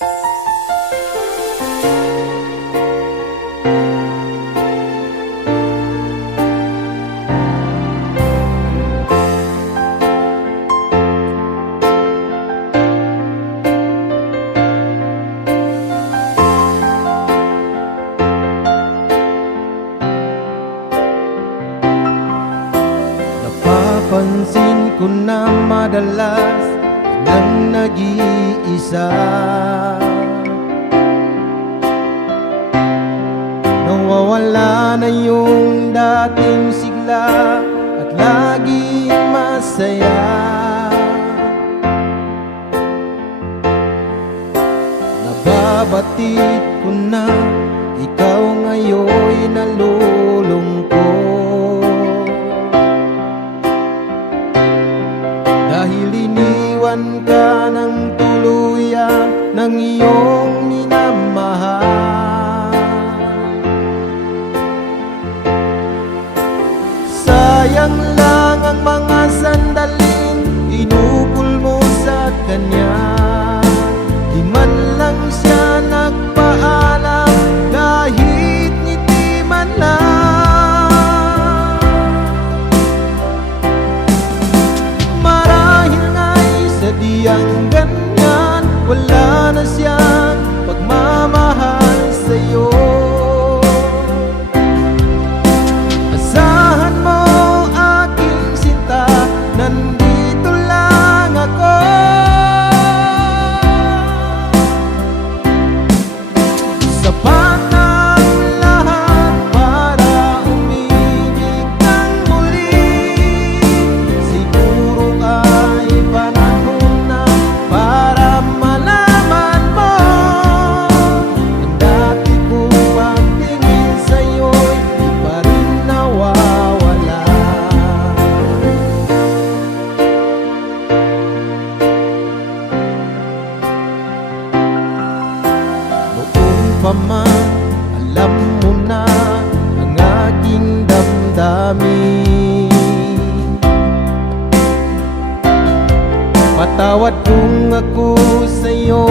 Napapansin ko na madalas nang nag-iisa, nawawala na yung dating sigla at laging masaya. Nababatid ko na ikaw ngayon'y nalulungkot, dahil iniwan ka ng tuluyan ng iyong minamahal. Sayang lang ang mga sandaling inukol mo sa kanya, di man lang siya nagpaalam kahit ngiti man lang. Marahil nga'y sadyang ganyan, wala na siyang pagmamahal sa'yo. Asahan mo aking sinta, nandito lang ako. Sapat ang lahat para umibig ng muli. Siguro ay panahon na para malaman mo ang dati kong pagtingin sa'yo'y di pa rin nawawala. Noon pa man, alam mo na ang aking damdamin. Patawad kung ako sa'yo